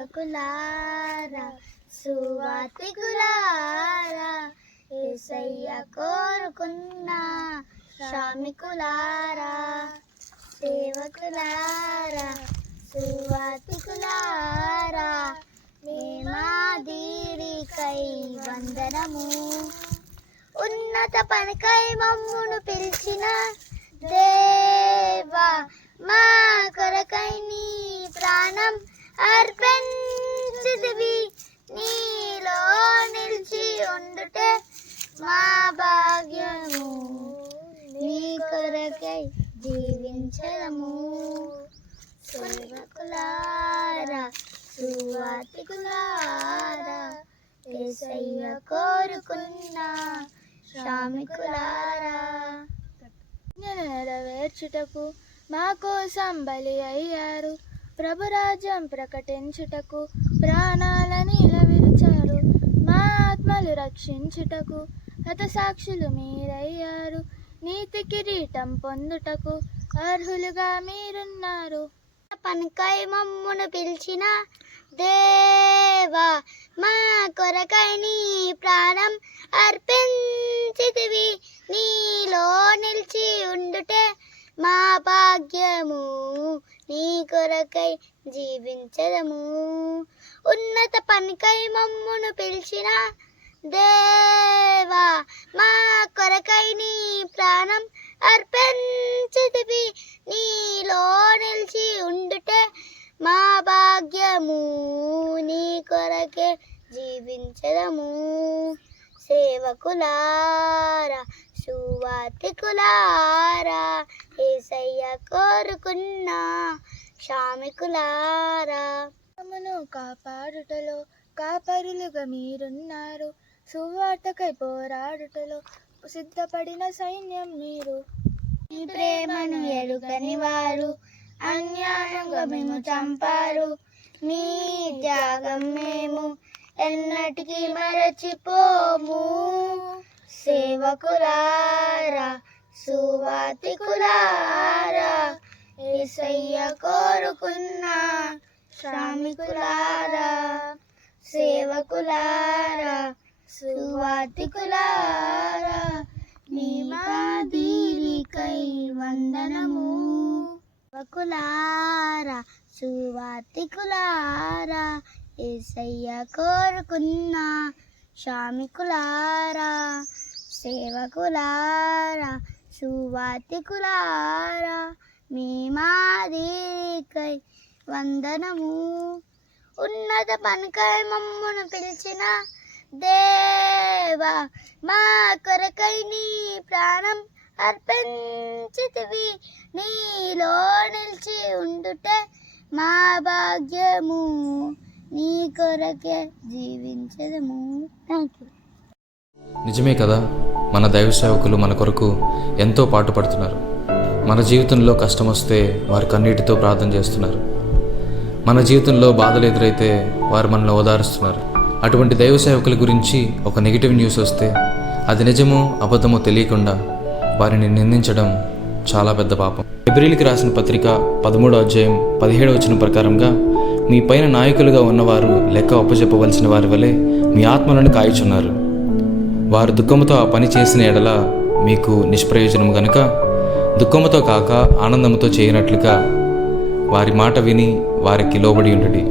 సేవకులారా సువార్తికులారా యేసయ్య కోరుకున్న శ్రామికులారా సేవకులారా సువార్తికులారా మేమాదిరికై వందనము ఉన్నత పనికై మమ్మును పిలిచిన దేవా మా కొరకై నీ ప్రాణం అర్పించితివి నీలో నిలిచి ఉండుటే మా భాగ్యము నీ కొరకై జీవించదము సేవకులారా సువార్తికులారా యేసయ్య కోరుకున్న శ్రామికులారా నెరవేర్చుటకు మా కోసం బలి అయ్యారు ప్రభురాజ్యం ప్రకటించుటకు ప్రాణాలని నిలవిరిచారు మా ఆత్మలు రక్షించుటకు హతసాక్షులు మీరయ్యారు నీతి కిరీటం పొందుటకు అర్హులుగా మీరున్నారు పనికై మమ్మును పిలిచిన దేవా మా కొరకై నీ ప్రాణం అర్పించితివి నీలో నిలిచి ఉండుటే మా భాగ్యము నీ కొరకై జీవించదము ఉన్నత పనికై మమ్మును పిలిచిన దేవా మా కొరకై నీ ప్రాణం అర్పించితివి నీలో నిలిచి ఉండుటే మా భాగ్యము నీ కొరకే జీవించదము సేవకులారా సువార్తికులారా యేసయ్య కోరుకున్న శ్రామికులారా మమ్మను కాపాడుటలో కాపరులుగా మీరున్నారు సువార్తకై పోరాడుటలో సిద్ధపడిన సైన్యం మీరు మీ ప్రేమను ఎరుగని వారు అన్యాయంగా మేము చంపారు మీ త్యాగం మేము ఎన్నటికీ మరచిపోము సేవకులారా సువార్తికులారా యేసయ్య కోరుకున్న శ్రామికులారా సేవకులారా సువార్తికులారా మేమాదిరికై వందనము సేవకులారా సువార్తికులారా యేసయ్య కోరుకున్న శ్రామికులారా సేవకులారా సువార్తికులారా మేమాదిరికై వందనము ఉన్నత పనికై మమ్మును పిలిచిన దేవా మా కొరకై నీ ప్రాణం అర్పించితివి నీలో నిలిచి ఉండుటే మా భాగ్యము నీ కొరకే జీవించదము. Thank you. నిజమే కదా, మన దైవ సేవకులు మన కొరకు ఎంతో పాటుపడుతున్నారు. మన జీవితంలో కష్టం వస్తే వారు కన్నీటితో ప్రార్థన చేస్తున్నారు. మన జీవితంలో బాధలు ఎదురైతే వారు మనల్ని ఓదారుస్తున్నారు. అటువంటి దైవ సేవకుల గురించి ఒక నెగిటివ్ న్యూస్ వస్తే అది నిజమో అబద్ధమో తెలియకుండా వారిని నిందించడం చాలా పెద్ద పాపం. హెబ్రీయులకు రాసిన పత్రిక 13వ అధ్యాయం 17వ వచనం ప్రకారంగా మీ పైన నాయకులుగా ఉన్నవారు లెక్క అప్పచెప్పవలసిన వారి వలె మీ ఆత్మలను కాయుచున్నారు. వారు దుఃఖముతో ఆ పని చేసిన ఎడల మీకు నిష్ప్రయోజనము గనుక దుఃఖముతో కాక ఆనందముతో చేయనట్లుగా వారి మాట విని వారికి లోబడి ఉండుడి.